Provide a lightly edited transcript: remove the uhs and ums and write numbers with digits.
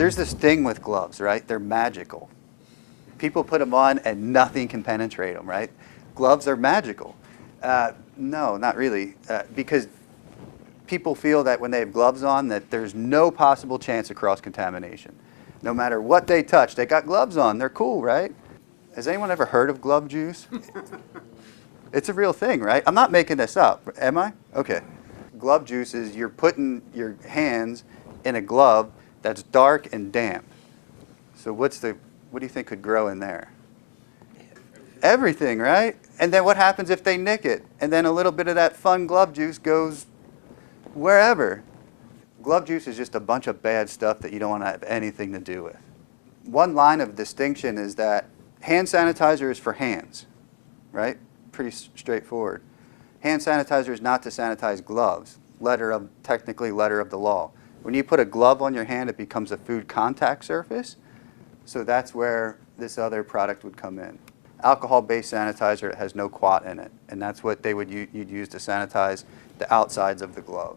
There's this thing with gloves, right? They're magical. People put them on and nothing can penetrate them, right? Gloves are magical. No, not really, because people feel that when they have gloves on that there's no possible chance of cross-contamination. No matter what they touch, they got gloves on, they're cool, right? Has anyone ever heard of glove juice? It's a real thing, right? I'm not making this up, am I? Okay. Glove juice is you're putting your hands in a glove that's dark and damp. So what do you think could grow in there? Everything, right? And then what happens if they nick it? And then a little bit of that fun glove juice goes wherever. Glove juice is just a bunch of bad stuff that you don't want to have anything to do with. One line of distinction is that hand sanitizer is for hands, right? Pretty straightforward. Hand sanitizer is not to sanitize gloves. Technically letter of the law. When you put a glove on your hand, it becomes a food contact surface. So that's where this other product would come in. Alcohol-based sanitizer has no quat in it, and that's what you'd use to sanitize the outsides of the glove.